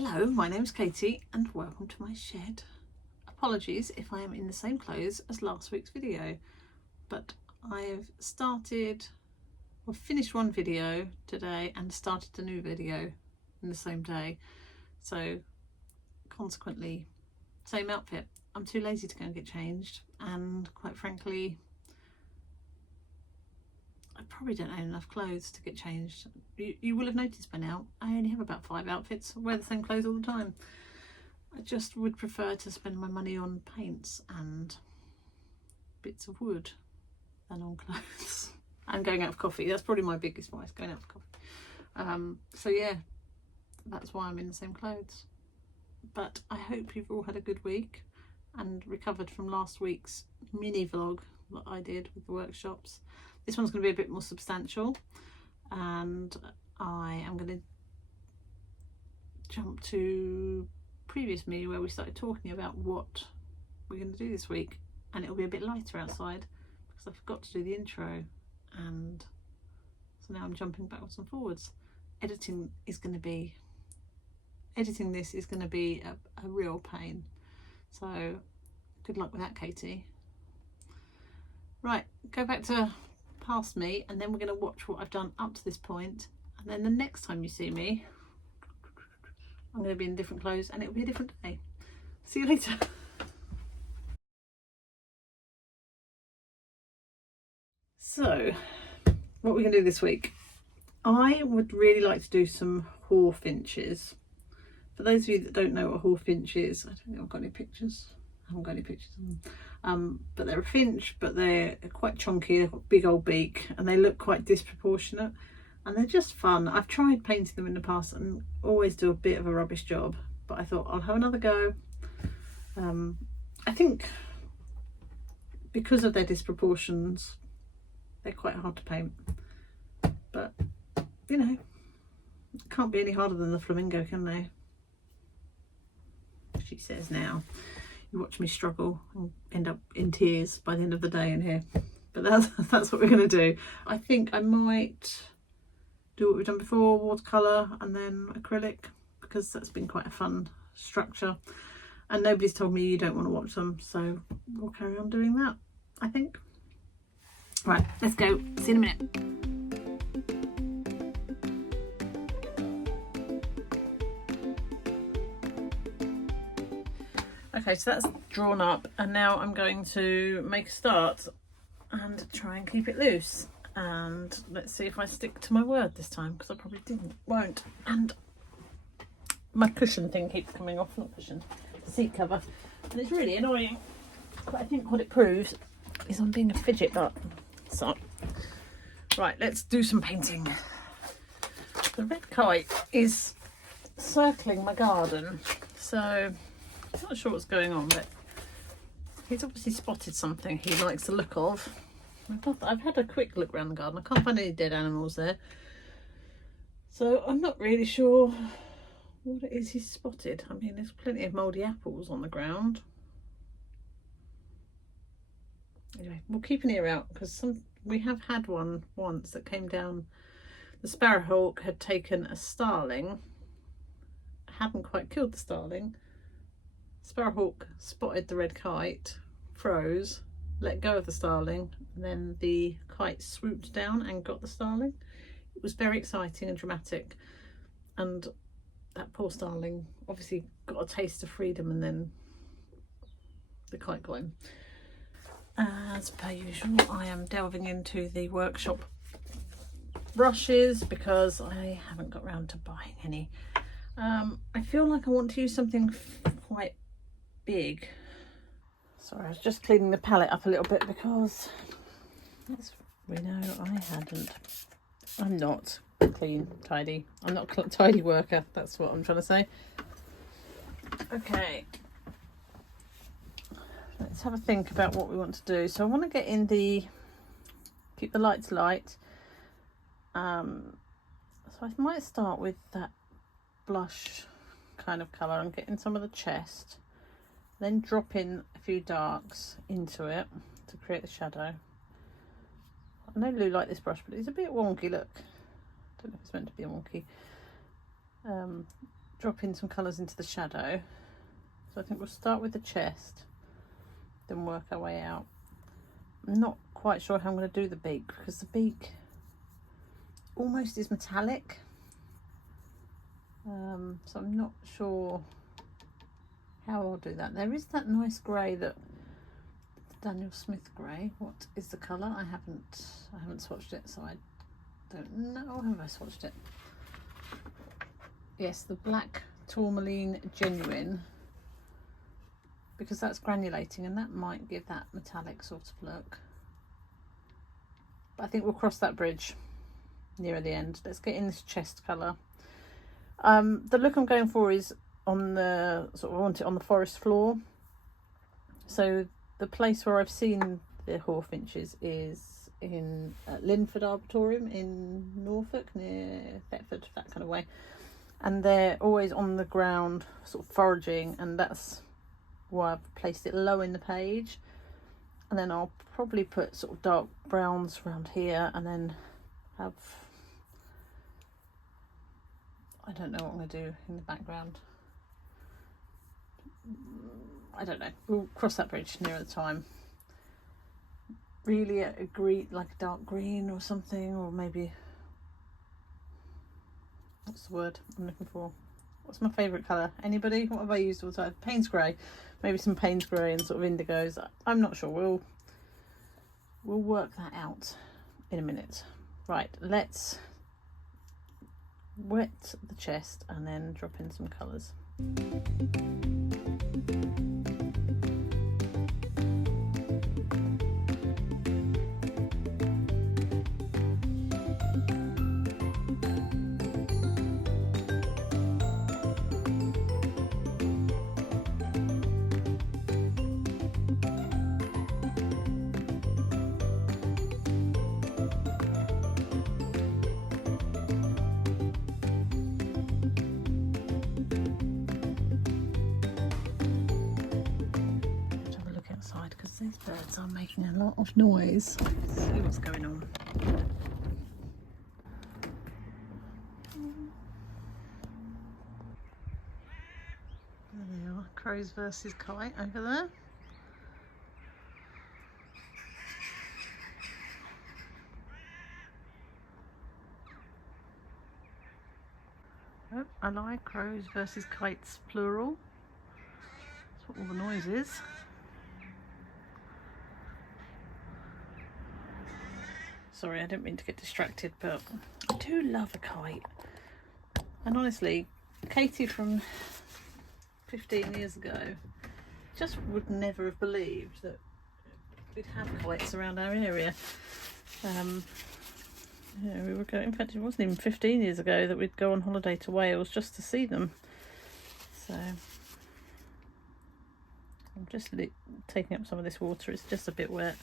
Hello, my name's Katie and welcome to my shed. Apologies if I am in the same clothes as last week's video, but I've finished one video today and started a new video in the same day, so consequently same outfit. I'm too lazy to go and get changed, and quite frankly I probably don't own enough clothes to get changed. You will have noticed by now I only have about 5 outfits. I wear the same clothes all the time. I just would prefer to spend my money on paints and bits of wood than on clothes. And going out for coffee. That's probably my biggest vice, going out for coffee. So yeah, that's why I'm in the same clothes. But I hope you've all had a good week and recovered from last week's mini vlog that I did with the workshops. This one's going to be a bit more substantial, and I am going to jump to previous me where we started talking about what we're going to do this week, and it'll be a bit lighter outside because I forgot to do the intro, and so now I'm jumping backwards and forwards. Editing this is going to be a real pain, so good luck with that, Katie. Right, go back to past me, and then we're going to watch what I've done up to this point, and then the next time you see me I'm going to be in different clothes and it'll be a different day. See you later. So what we're going to do this week, I would really like to do some Hawfinches. For those of you that don't know what Hawfinch is, I don't think I've got any pictures. I haven't got any pictures of them. But they're a finch, but they're quite chunky. They've got a big old beak and they look quite disproportionate, and they're just fun. I've tried painting them in the past and always do a bit of a rubbish job, but I thought I'll have another go. I think because of their disproportions they're quite hard to paint, but you know, can't be any harder than the flamingo, can they? She says now. You watch me struggle and end up in tears by the end of the day in here. But that's what we're going to do. I think I might do what we've done before, watercolour and then acrylic, because that's been quite a fun structure. And nobody's told me you don't want to watch them, so we'll carry on doing that, I think. Right, let's go. See you in a minute. Okay, so that's drawn up, and now I'm going to make a start and try and keep it loose, and let's see if I stick to my word this time, because I probably won't. And my cushion thing keeps coming off, not cushion, seat cover, and it's really annoying, but I think what it proves is I'm being a fidget butt. So right, let's do some painting. The red kite is circling my garden, so I'm not sure what's going on, but he's obviously spotted something he likes the look of. I've had a quick look around the garden. I can't find any dead animals there, so I'm not really sure what it is he's spotted. I mean, there's plenty of mouldy apples on the ground. Anyway, we'll keep an ear out, because we have had one once that came down. The sparrowhawk had taken a starling, hadn't quite killed the starling. Sparrowhawk spotted the red kite, froze, let go of the starling, and then the kite swooped down and got the starling. It was very exciting and dramatic, and that poor starling obviously got a taste of freedom, and then the kite got him. As per usual, I am delving into the workshop brushes because I haven't got round to buying any. I feel like I want to use something quite big. Sorry, I was just cleaning the palette up a little bit because, as we know, I'm not tidy. I'm not a tidy worker, that's what I'm trying to say. Okay, let's have a think about what we want to do. So I want to get in keep the lights light. So I might start with that blush kind of colour and get in some of the chest, then drop in a few darks into it to create the shadow. I know Lou liked this brush, but it's a bit wonky, look. I don't know if it's meant to be a wonky. drop in some colours into the shadow. So I think we'll start with the chest, then work our way out. I'm not quite sure how I'm going to do the beak, because the beak almost is metallic. So I'm not sure how I'll do that. There is that nice grey, that Daniel Smith grey. What is the colour? I haven't swatched it, so I don't know. Have I swatched it? Yes, the black tourmaline genuine, because that's granulating and that might give that metallic sort of look. But I think we'll cross that bridge nearer the end. Let's get in this chest colour. The look I'm going for is on the I want it on the forest floor. So the place where I've seen the Hawfinches is in Lynford Arboretum in Norfolk, near Thetford, that kind of way. And they're always on the ground, sort of foraging, and that's why I've placed it low in the page. And then I'll probably put sort of dark browns around here, and then have, I don't know what I'm going to do in the background. I don't know. We'll cross that bridge nearer the time. Really a green, like a dark green or something, or maybe, what's the word I'm looking for? What's my favourite colour? Anybody? What have I used all the time? Payne's grey. Maybe some Payne's grey and sort of indigos. I'm not sure. We'll work that out in a minute. Right, let's wet the chest and then drop in some colours. Because these birds are making a lot of noise. Let's see what's going on. There they are, crows versus kite over there. Oh, I like crows versus kites plural. That's what all the noise is. Sorry, I didn't mean to get distracted, but I do love a kite. And honestly, Katie from 15 years ago just would never have believed that we'd have kites around our area. Yeah, we were going, in fact it wasn't even 15 years ago that we'd go on holiday to Wales just to see them. So I'm just taking up some of this water, it's just a bit wet.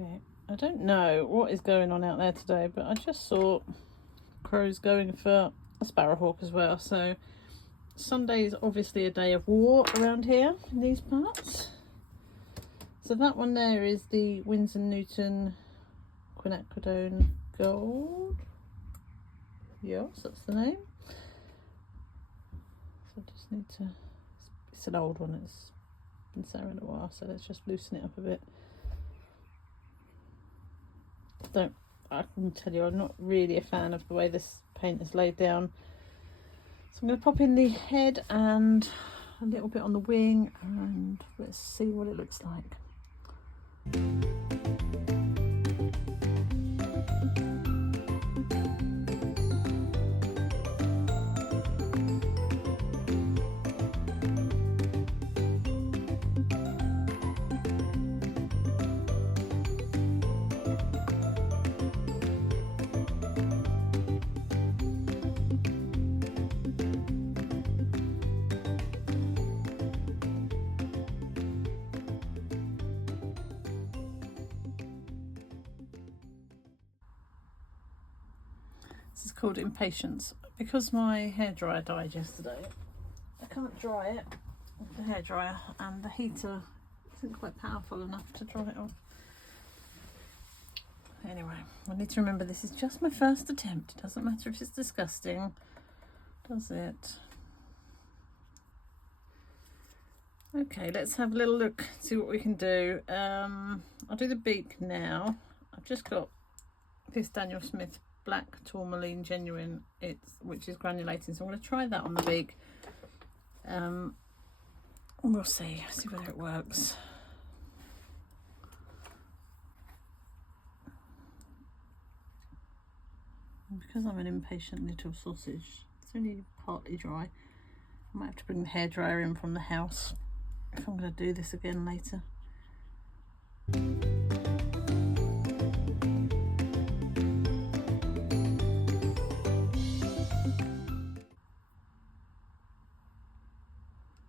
Okay, I don't know what is going on out there today, but I just saw crows going for a sparrowhawk as well. So Sunday is obviously a day of war around here in these parts. So that one there is the Winsor Newton quinacridone gold. Yes, that's the name. So I just need to, it's an old one, it's been sat around a while, so let's just loosen it up a bit. I can tell you, I'm not really a fan of the way this paint is laid down. So I'm going to pop in the head and a little bit on the wing, and let's see what it looks like. This is called Impatience. Because my hairdryer died yesterday, I can't dry it with the hairdryer, and the heater isn't quite powerful enough to dry it off. Anyway, I need to remember this is just my first attempt. It doesn't matter if it's disgusting, does it? Okay, let's have a little look, see what we can do. I'll do the beak now. I've just got this Daniel Smith Black Tourmaline Genuine, which is granulating, so I'm going to try that on the beak. We'll see whether it works. And because I'm an impatient little sausage, it's only partly dry. I might have to bring the hairdryer in from the house if I'm going to do this again later.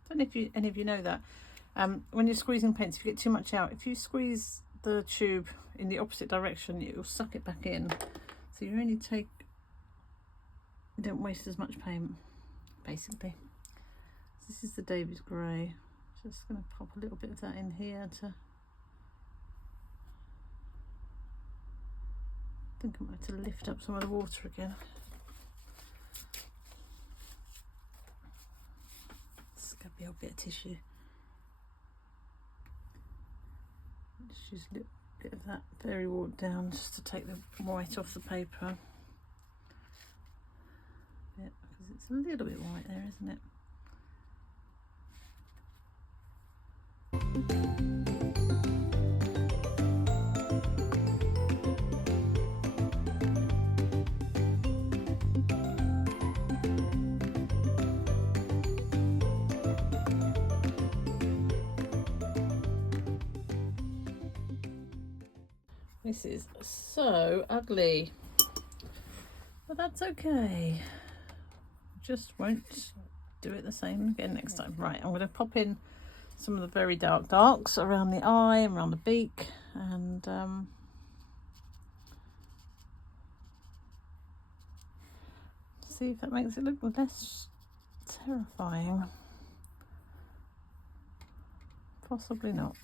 I don't know if any of you know that. When you're squeezing paints, if you get too much out, if you squeeze the tube in the opposite direction, it will suck it back in. So you don't waste as much paint, basically. This is the Davis Grey. Just going to pop a little bit of that in here to. I think I might have to lift up some of the water again. Scabby old bit of tissue. Just use a little bit of that very watered down just to take the white off the paper. Yeah, because it's a little bit white there, isn't it? This is so ugly, but that's okay. Just won't do it the same again next time. Right, I'm going to pop in some of the very dark darks around the eye and around the beak, and see if that makes it look less terrifying. Possibly not.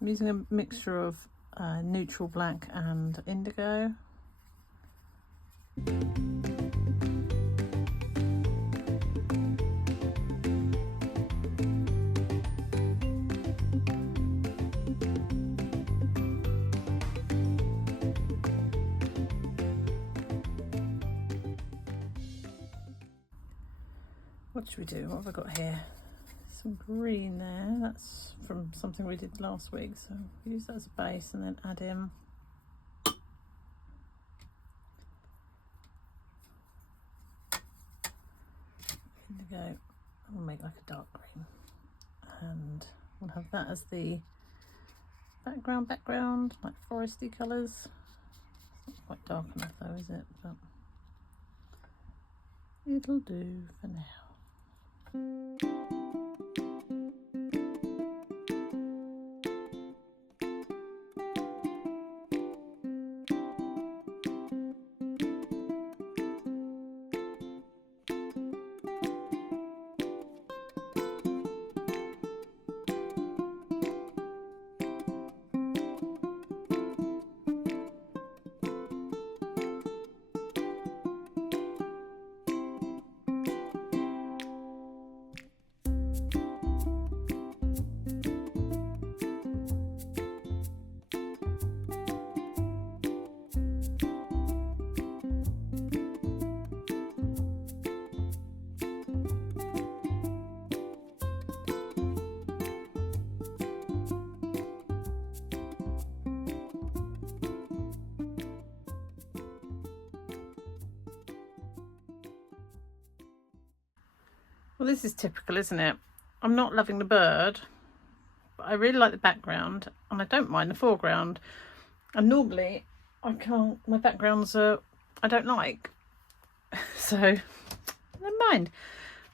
I'm using a mixture of neutral black and indigo. What should we do? What have I got here? Some green there. That's from something we did last week, so use that as a base and then add in indigo. We'll make like a dark green, and we'll have that as the background, like foresty colours. It's not quite dark enough though, is it? But it'll do for now. Well, this is typical, isn't it? I'm not loving the bird, but I really like the background, and I don't mind the foreground. And normally my backgrounds I don't like. So, never mind.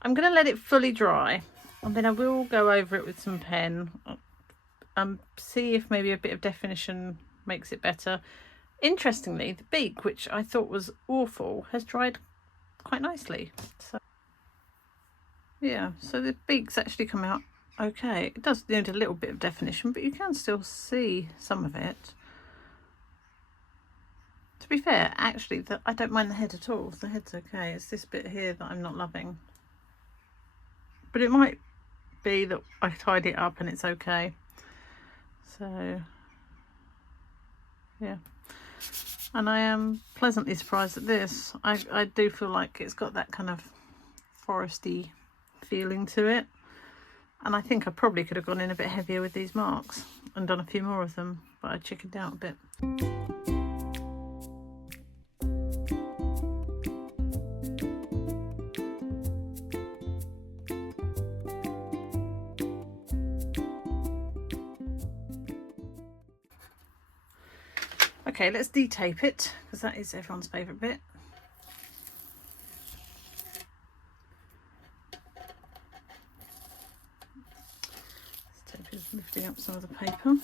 I'm going to let it fully dry, and then I will go over it with some pen, see if maybe a bit of definition makes it better. Interestingly, the beak, which I thought was awful, has dried quite nicely. So yeah, so the beak's actually come out okay. It does need a little bit of definition, but you can still see some of it. To be fair, actually, I don't mind the head at all. The head's okay. It's this bit here that I'm not loving. But it might be that I tied it up and it's okay. So yeah, and I am pleasantly surprised at this. I do feel like it's got that kind of foresty feeling to it, and I think I probably could have gone in a bit heavier with these marks and done a few more of them, but I chickened out a bit. Okay, let's detape it, because that is everyone's favourite bit. This tape is lifting up some of the paper.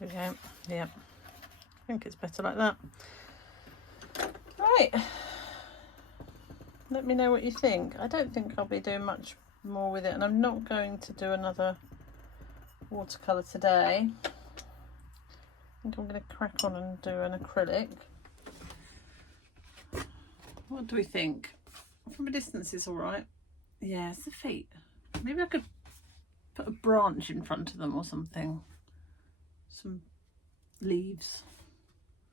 Okay, yeah, I think it's better like that. Right, let me know what you think. I don't think I'll be doing much more with it, and I'm not going to do another watercolour today. I think I'm going to crack on and do an acrylic. What do we think? From a distance it's alright. Yeah, it's the feet. Maybe I could put a branch in front of them or something. Some leaves.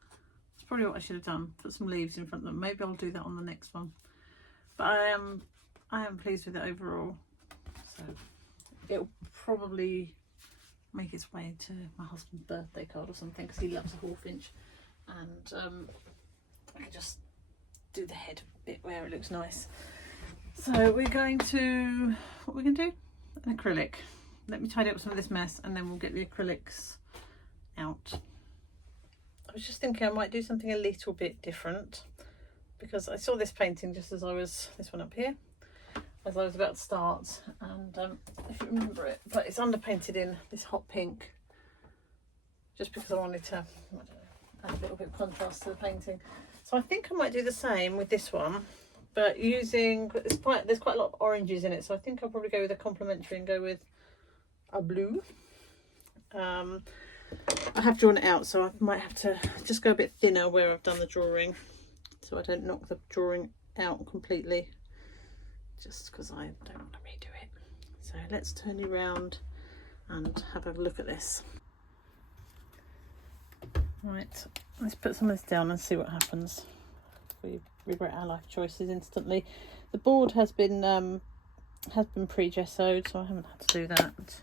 That's probably what I should have done. Put some leaves in front of them. Maybe I'll do that on the next one. But I am pleased with it overall. So it'll probably make its way to my husband's birthday card or something, because he loves a Hawfinch, and I can just do the head bit where it looks nice. So we're going to, what we're going to do? An acrylic. Let me tidy up some of this mess and then we'll get the acrylics out. I was just thinking I might do something a little bit different, because I saw this painting just as I was, this one up here, as I was about to start, and if you remember it, but it's underpainted in this hot pink, just because I wanted to, I don't know, add a little bit of contrast to the painting. So I think I might do the same with this one, but using, there's quite a lot of oranges in it, so I think I'll probably go with a complementary and go with a blue. I have drawn it out, so I might have to just go a bit thinner where I've done the drawing, so I don't knock the drawing out completely, just because I don't want to redo it. So let's turn you around and have a look at this. Right, let's put some of this down and see what happens. We regret our life choices instantly. The board has been pre-gessoed, so I haven't had to do that.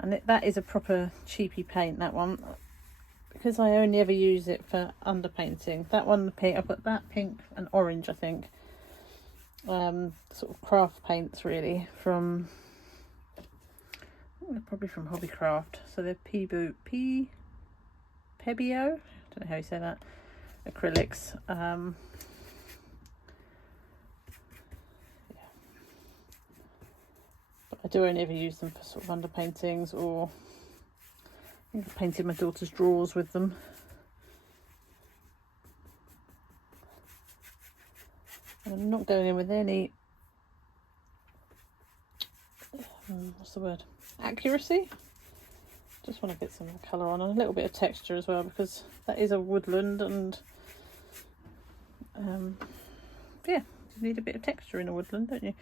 And that is a proper cheapy paint, that one, because I only ever use it for underpainting. That one, the pink, I've got that pink and orange, I think. Sort of craft paints, really, from, probably from Hobbycraft. So they're Pebbio, I don't know how you say that, acrylics. I do only ever use them for sort of underpaintings, or I think I painted my daughter's drawers with them. And I'm not going in with any, what's the word, accuracy. Just want to get some colour on and a little bit of texture as well, because that is a woodland, and yeah, you need a bit of texture in a woodland, don't you?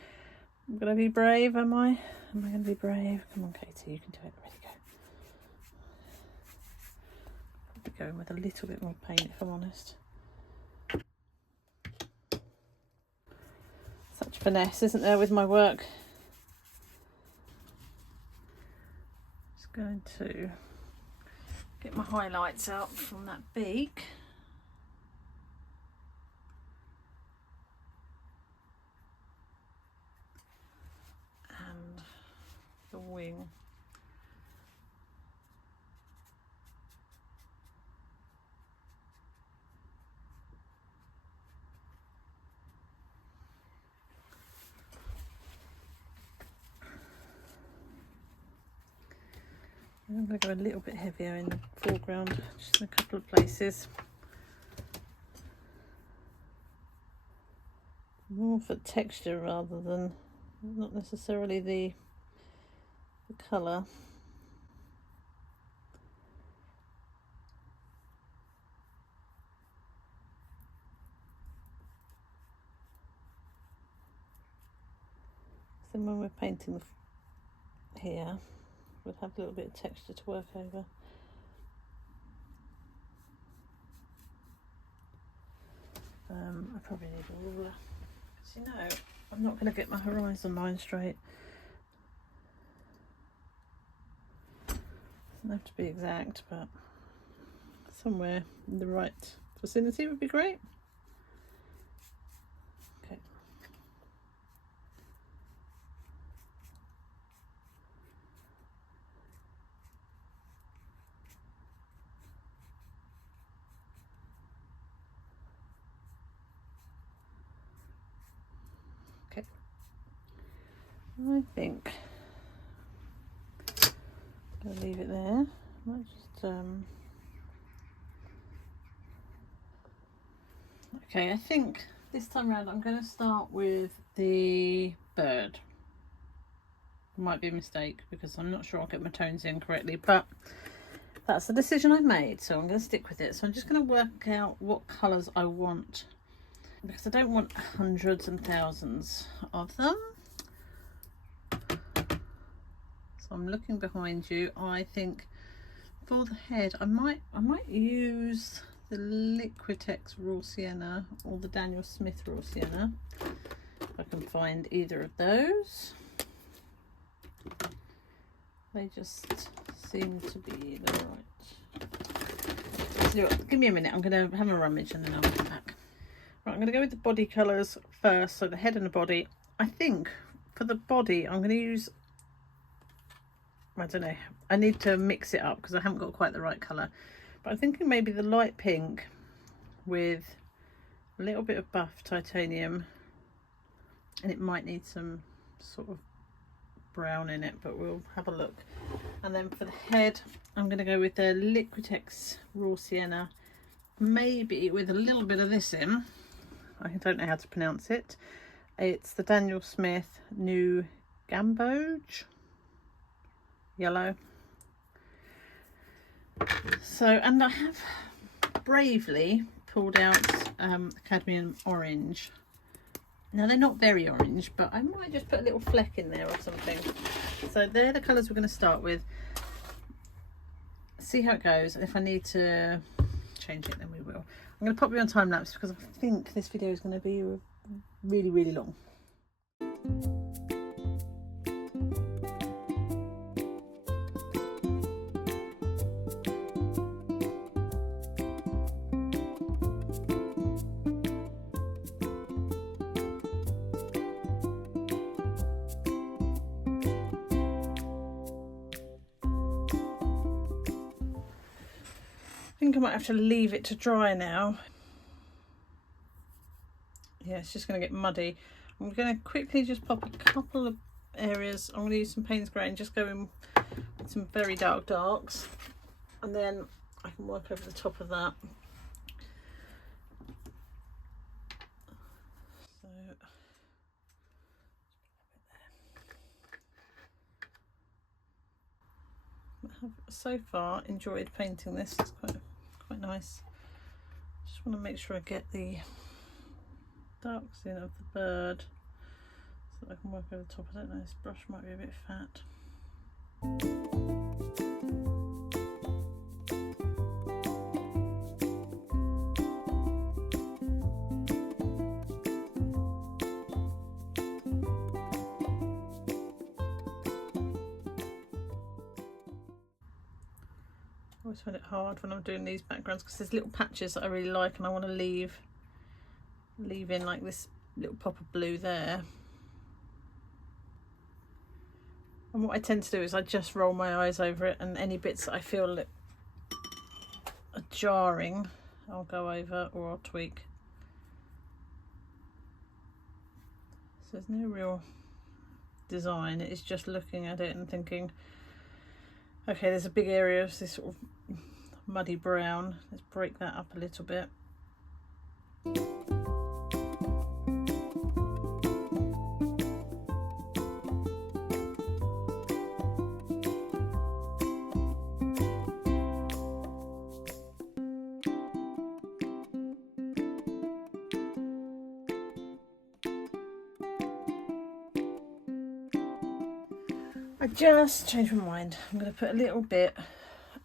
I'm going to be brave, am I? Am I going to be brave? Come on, Katie, you can do it. Ready, go. Probably going with a little bit more paint, if I'm honest. Such finesse, isn't there, with my work? Just going to get my highlights out from that beak. wing. I'm going to go a little bit heavier in the foreground, just in a couple of places. More for texture rather than, not necessarily the colour. Then when we're painting here, we'll have a little bit of texture to work over. I probably need a ruler. So, you know, I'm not going to get my horizon line straight. Doesn't have to be exact, but somewhere in the right vicinity would be great. Okay. Okay. I think I'll leave it there. I might just okay, I think this time around I'm going to start with the bird. Might be a mistake because I'm not sure I'll get my tones in correctly, but that's the decision I've made, so I'm going to stick with it. So I'm just going to work out what colours I want, because I don't want hundreds and thousands of them. So I'm looking behind you. I think for the head I might use the Liquitex Raw Sienna or the Daniel Smith Raw Sienna, if I can find either of those. They just seem to be the right. So give me a minute, I'm going to have a rummage and then I'll come back. Right, I'm going to go with the body colours first, so the head and the body. I think for the body I'm going to use, I don't know, I need to mix it up because I haven't got quite the right colour. But I'm thinking maybe the light pink with a little bit of buff titanium, and it might need some sort of brown in it, but we'll have a look. And then for the head I'm going to go with the Liquitex Raw Sienna, maybe with a little bit of this in. I don't know how to pronounce it. It's the Daniel Smith New Gamboge yellow. So, and I have bravely pulled out cadmium orange. Now they're not very orange, but I might just put a little fleck in there or something. So they're the colours we're going to start with. See how it goes, and if I need to change it then we will. I'm going to pop you on time lapse because I think this video is going to be really, really long. I think I might have to leave it to dry now. Yeah, it's just going to get muddy. I'm going to quickly just pop a couple of areas. I'm going to use some Payne's Grey and just go in with some very dark darks, and then I can work over the top of that. So I have so far enjoyed painting this. It's quite nice. Just want to make sure I get the darks in of the bird so that I can work over the top. I don't know, this brush might be a bit fat. I always find it hard when I'm doing these backgrounds because there's little patches that I really like and I want to leave in, like this little pop of blue there. And what I tend to do is I just roll my eyes over it, and any bits that I feel are jarring, I'll go over or I'll tweak. So there's no real design, it's just looking at it and thinking, okay, there's a big area of this sort of muddy brown, let's break that up a little bit. I just changed my mind. I'm going to put a little bit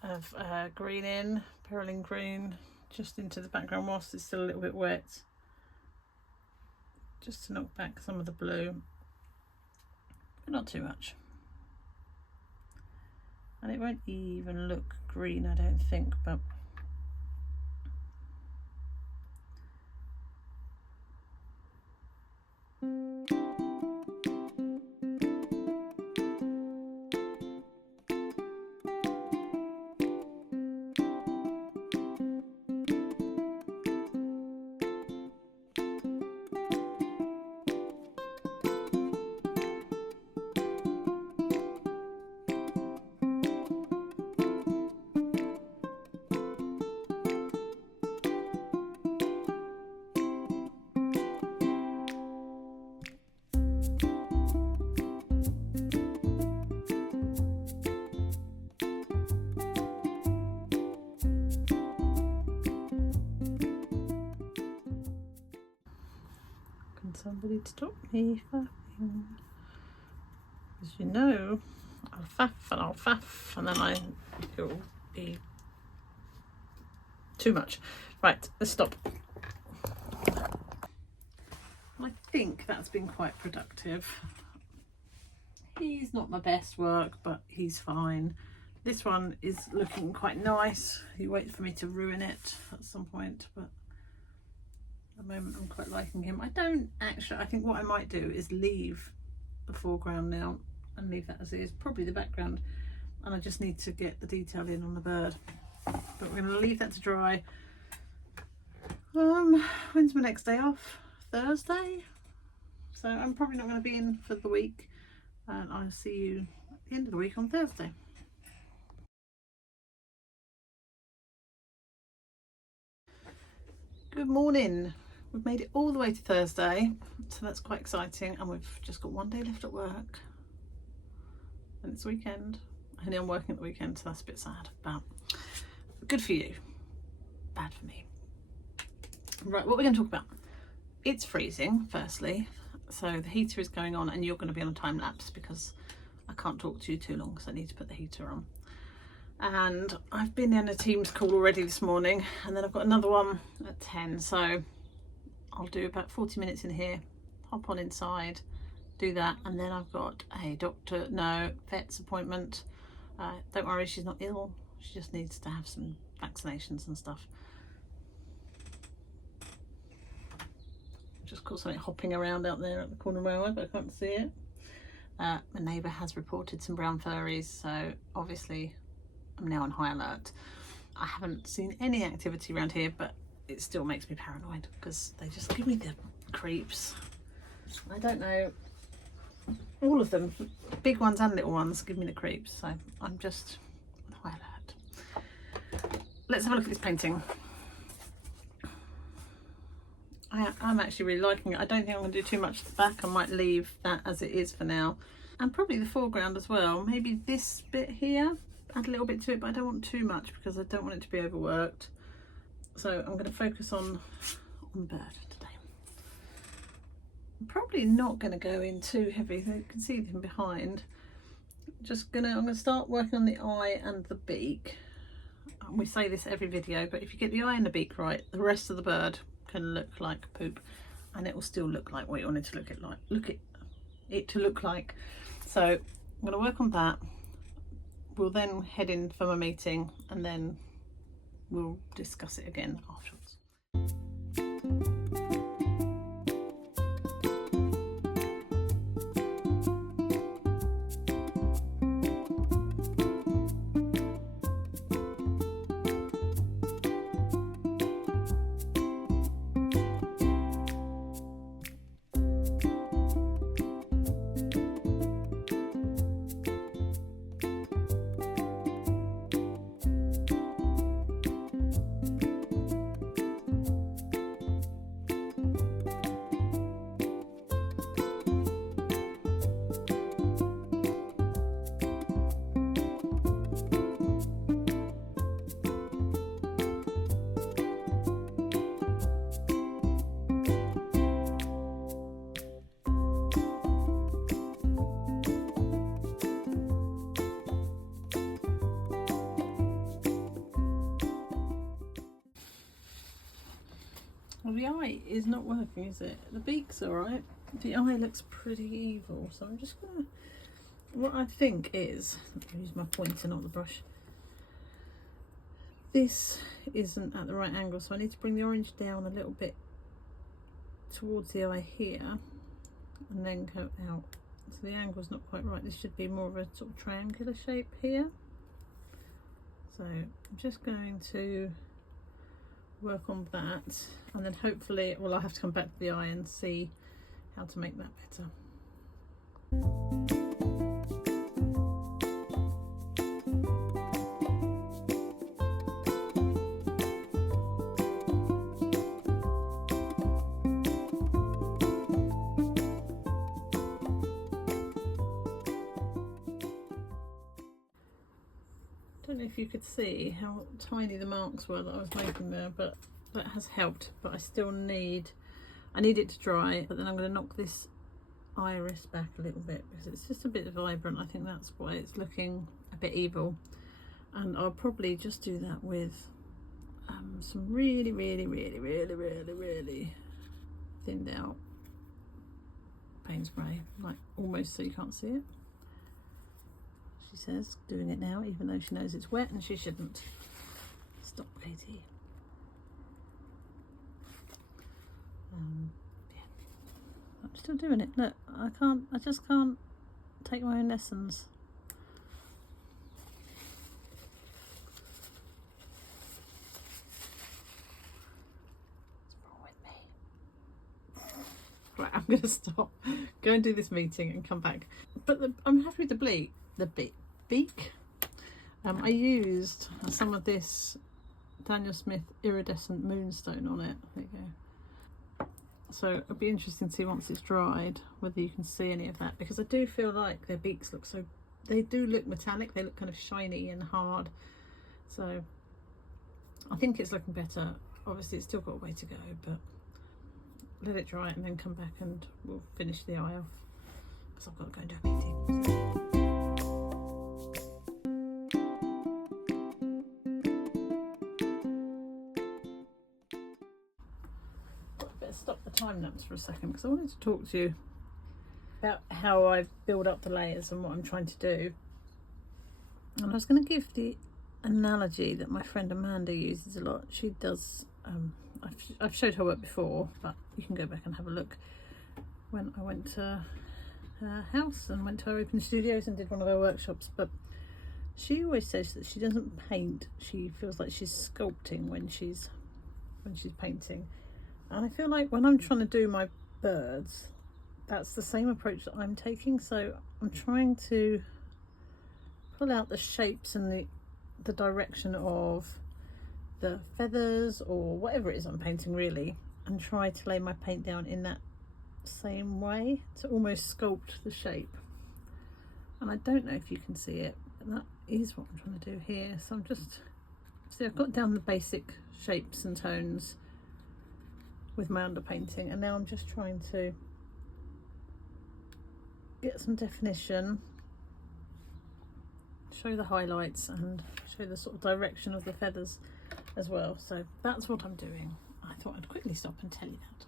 of green in, perylene green, just into the background whilst it's still a little bit wet, just to knock back some of the blue, but not too much. And it won't even look green, I don't think, but somebody stop me faffing. As you know, I'll faff and then it'll be too much. Right, let's stop. I think that's been quite productive. He's not my best work, but he's fine. This one is looking quite nice. He waits for me to ruin it at some point, but at the moment I'm quite liking him. I think what I might do is leave the foreground now and leave that as it is, probably the background, and I just need to get the detail in on the bird. But we're going to leave that to dry. When's my next day off? Thursday? So I'm probably not going to be in for the week, and I'll see you at the end of the week on Thursday. Good morning. We've made it all the way to Thursday, so that's quite exciting, and we've just got one day left at work and it's weekend. Only I'm working at the weekend, so that's a bit sad, but good for you, bad for me. Right, what we're going to talk about, it's freezing firstly, so the heater is going on and you're going to be on a time lapse because I can't talk to you too long because I need to put the heater on. And I've been in a Teams call already this morning, and then I've got another one at 10, so I'll do about 40 minutes in here, hop on inside, do that, and then I've got a vet's appointment. Don't worry, she's not ill, she just needs to have some vaccinations and stuff. Just caught something hopping around out there at the corner where I was, but I can't see it. My neighbour has reported some brown furries, so obviously I'm now on high alert. I haven't seen any activity around here, but it still makes me paranoid because they just give me the creeps. I don't know, all of them, big ones and little ones, give me the creeps, so I'm just on high alert. Let's have a look at this painting. I'm actually really liking it. I don't think I'm going to do too much at the back. I might leave that as it is for now, and probably the foreground as well. Maybe this bit here, add a little bit to it, but I don't want too much because I don't want it to be overworked. So I'm going to focus on the bird today. I'm probably not going to go in too heavy. You can see them behind. I'm going to start working on the eye and the beak. We say this every video, but if you get the eye and the beak right, the rest of the bird can look like poop, and it will still look like what you want it to look like. So I'm going to work on that. We'll then head in for my meeting, and then we'll discuss it again afterwards. Well, the eye is not working, is it? The beak's alright. The eye looks pretty evil, so I'm just gonna... What I think is... I'll use my pointer, not the brush. This isn't at the right angle, so I need to bring the orange down a little bit towards the eye here, and then go out. So the angle's not quite right. This should be more of a sort of triangular shape here. So I'm just going to work on that, and then hopefully, well, I'll have to come back to the eye and see how to make that better. I don't know if you could see how tiny the marks were that I was making there, but that has helped. But I still need, I need it to dry, but then I'm going to knock this iris back a little bit because it's just a bit vibrant. I think that's why it's looking a bit evil, and I'll probably just do that with some really thinned out paint spray, like almost so you can't see it. She says, doing it now, even though she knows it's wet and she shouldn't. Stop, Katie. Yeah, I'm still doing it. Look, I just can't take my own lessons. What's wrong with me? Right, I'm going to stop, go and do this meeting and come back. But I'm happy with the beak. I used some of this Daniel Smith iridescent moonstone on it. There you go. So it'll be interesting to see once it's dried whether you can see any of that, because I do feel like their beaks look so, they do look metallic, they look kind of shiny and hard. So I think it's looking better. Obviously it's still got a way to go, but let it dry and then come back and we'll finish the eye off, because I've got to go and do a meeting. Stop the time lapse for a second, because I wanted to talk to you about how I build up the layers and what I'm trying to do. And I was going to give the analogy that my friend Amanda uses a lot. She does, I've showed her work before, but you can go back and have a look. When I went to her house and went to her open studios and did one of her workshops, but she always says that she doesn't paint, she feels like she's sculpting when she's painting. And I feel like when I'm trying to do my birds, that's the same approach that I'm taking. So I'm trying to pull out the shapes and the direction of the feathers or whatever it is I'm painting, really, and try to lay my paint down in that same way to almost sculpt the shape. And I don't know if you can see it, but that is what I'm trying to do here. So I'm just, see, I've got down the basic shapes and tones with my underpainting, and now I'm just trying to get some definition, show the highlights and show the sort of direction of the feathers as well. So that's what I'm doing. I thought I'd quickly stop and tell you that.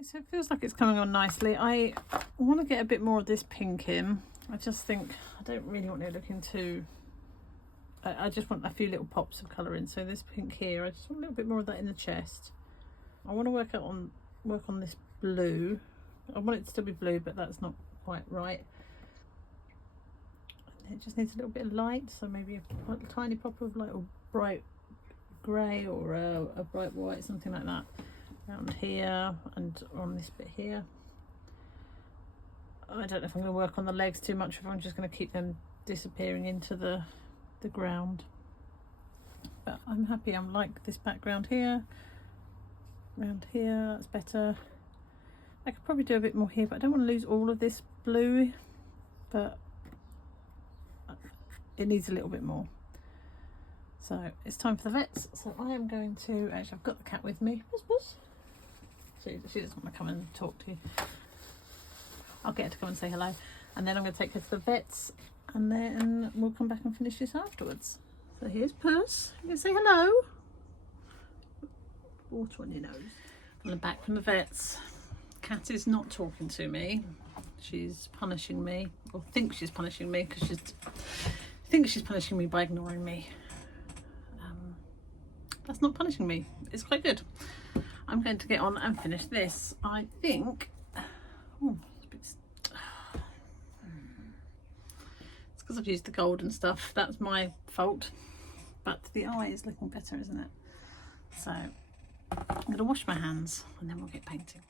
So it feels like it's coming on nicely. I want to get a bit more of this pink in. I just think I don't really want it looking too, I just want a few little pops of colour in. So this pink here, I just want a little bit more of that in the chest. I want to work on this blue. I want it to still be blue, but that's not quite right. It just needs a little bit of light, so maybe a tiny pop of like a bright grey or a bright white, something like that. Around here and on this bit here. I don't know if I'm going to work on the legs too much, if I'm just going to keep them disappearing into the ground. but I'm happy. I'm like this background here, around here, that's better. I could probably do a bit more here, but I don't want to lose all of this blue, but it needs a little bit more. So it's time for the vets. So I am going to, actually I've got the cat with me. Buzz, buzz. She doesn't want to come and talk to you. I'll get her to come and say hello. And then I'm going to take her to the vets, and then we'll come back and finish this afterwards. So here's Puss. You can say hello. Water on your nose. I'm back from the vets. Cat is not talking to me. She's punishing me, or thinks she's punishing me, because she's punishing me by ignoring me. That's not punishing me. It's quite good. I'm going to get on and finish this. I think. Oh, it's because I've used the gold and stuff. That's my fault. But the eye is looking better, isn't it? So I'm going to wash my hands and then we'll get painting.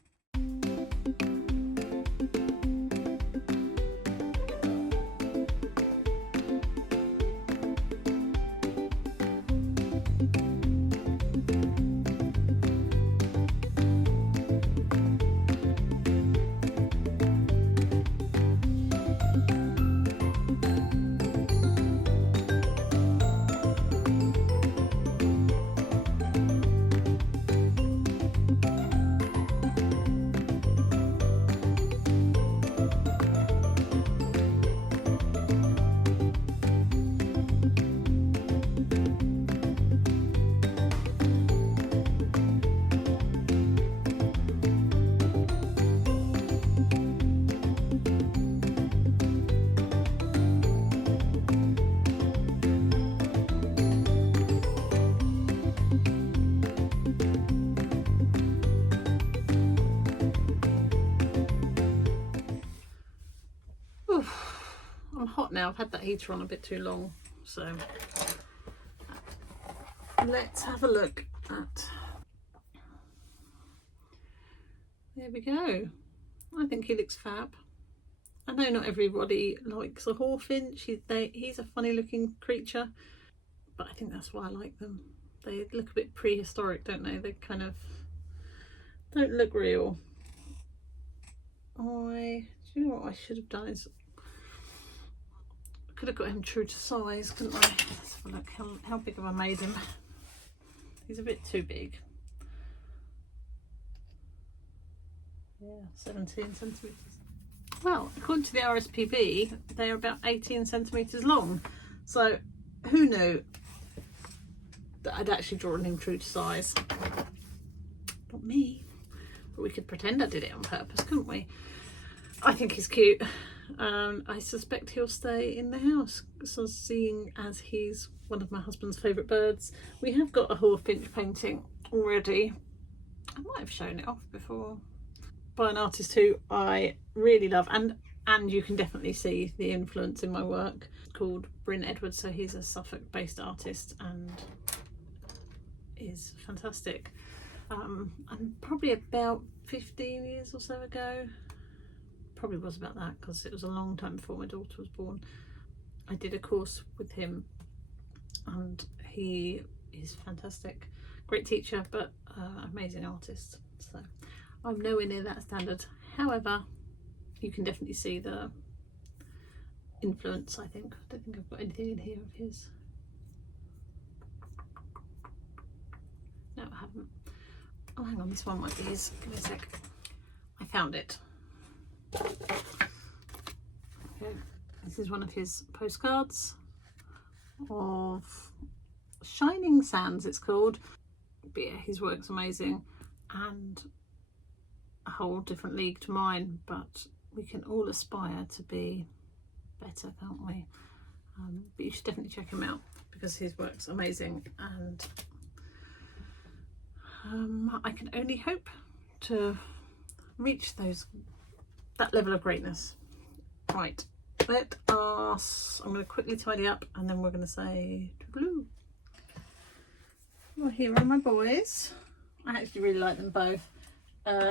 I'm hot now. I've had that heater on a bit too long, so let's have a look at. There we go. I think he looks fab. I know not everybody likes a Hawfinch. He's a funny looking creature, but I think that's why I like them. They look a bit prehistoric, don't they? They kind of don't look real. Do you know what I should have done is could have got him true to size, couldn't I? Let's have a look. How big have I made him? He's a bit too big. Yeah, 17 centimetres. Well, according to the RSPB, they are about 18 centimetres long. So who knew that I'd actually drawn him true to size? Not me. But we could pretend I did it on purpose, couldn't we? I think he's cute. I suspect he'll stay in the house, so seeing as he's one of my husband's favourite birds. We have got a Hawfinch painting already. I might have shown it off before, by an artist who I really love, and you can definitely see the influence in my work, called Bryn Edwards. So he's a Suffolk based artist and is fantastic. And probably about 15 years or so ago, probably was about that because it was a long time before my daughter was born, I did a course with him, and he is fantastic. Great teacher, but amazing artist. So I'm nowhere near that standard. However, you can definitely see the influence, I think. I don't think I've got anything in here of his. No, I haven't. Oh, hang on, this one might be his. Give me a sec. I found it. Okay, this is one of his postcards of Shining Sands, it's called. But yeah, his work's amazing and a whole different league to mine, but we can all aspire to be better, can't we? But you should definitely check him out because his work's amazing, and I can only hope to reach that level of greatness. Right, let us, I'm going to quickly tidy up and then we're going to say toodaloo. Well, here are my boys. I actually really like them both.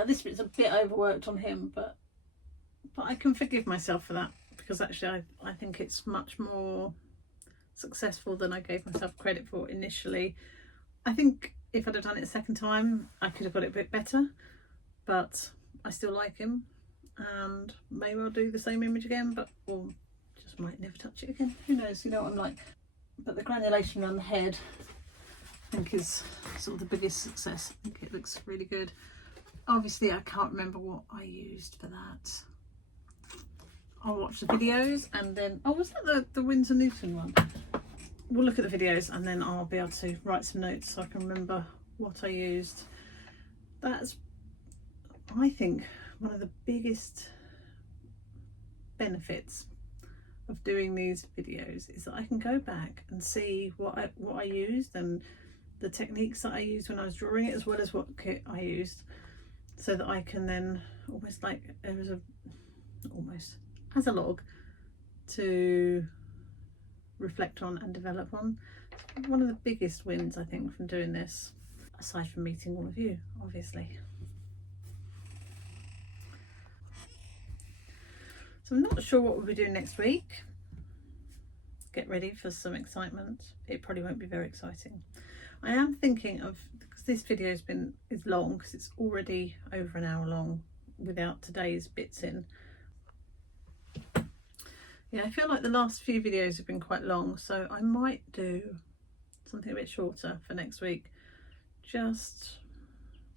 This bit's a bit overworked on him, but I can forgive myself for that because actually I think it's much more successful than I gave myself credit for initially. I think if I'd have done it a second time, I could have got it a bit better, but I still like him, and maybe I'll do the same image again, but or just might never touch it again. Who knows? You know what I'm like. But the granulation around the head, I think, is sort of the biggest success. I think it looks really good. Obviously, I can't remember what I used for that. I'll watch the videos and then, oh, was that the Winsor Newton one? We'll look at the videos and then I'll be able to write some notes so I can remember what I used. That's, I think, one of the biggest benefits of doing these videos is that I can go back and see what I used and the techniques that I used when I was drawing it, as well as what kit I used, so that I can then almost, like, there was a almost as a log to reflect on and develop on. One of the biggest wins, I think, from doing this, aside from meeting all of you, obviously. So I'm not sure what we'll be doing next week. Get ready for some excitement. It probably won't be very exciting. I am thinking of, because this video is long, because it's already over an hour long without today's bits in. Yeah, I feel like the last few videos have been quite long, so I might do something a bit shorter for next week, just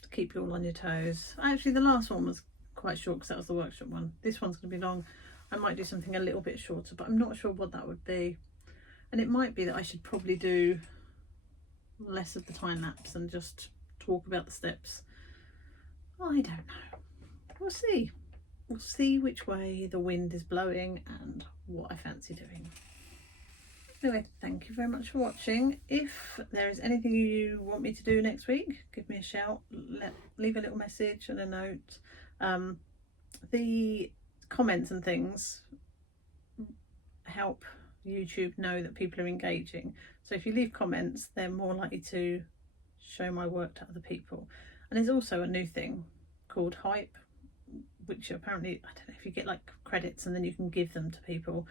to keep you all on your toes. Actually, the last one was quite short because that was the workshop one. This one's going to be long. I might do something a little bit shorter, but I'm not sure what that would be. And it might be that I should probably do less of the time lapse and just talk about the steps. I don't know. We'll see. We'll see which way the wind is blowing and what I fancy doing. Anyway, thank you very much for watching. If there is anything you want me to do next week, give me a shout, leave a little message and a note. The comments and things help YouTube know that people are engaging. So if you leave comments, they're more likely to show my work to other people. And there's also a new thing called Hype, which apparently, I don't know, if you get like credits and then you can give them to people.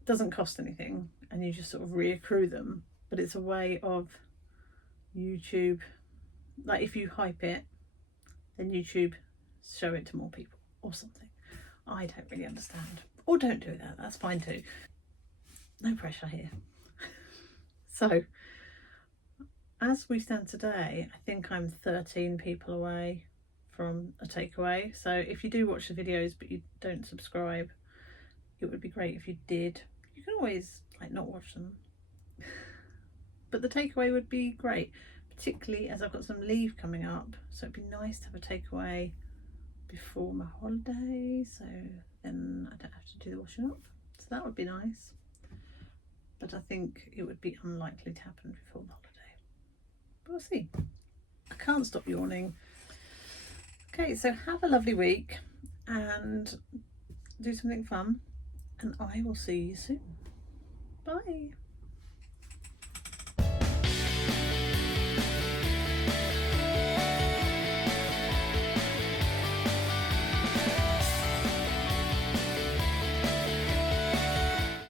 It doesn't cost anything and you just sort of reaccrue them, but it's a way of YouTube, like if you hype it, then YouTube show it to more people or something. I don't really understand. Or don't do that, that's fine too. No pressure here. So, as we stand today, I think I'm 13 people away from a takeaway. So if you do watch the videos but you don't subscribe, it would be great if you did. You can always like not watch them, but the takeaway would be great, particularly as I've got some leave coming up, so it'd be nice to have a takeaway before my holiday, so then I don't have to do the washing up, so that would be nice. But I think it would be unlikely to happen before the holiday, but we'll see. I can't stop yawning. Okay, so have a lovely week and do something fun, and I will see you soon. Bye.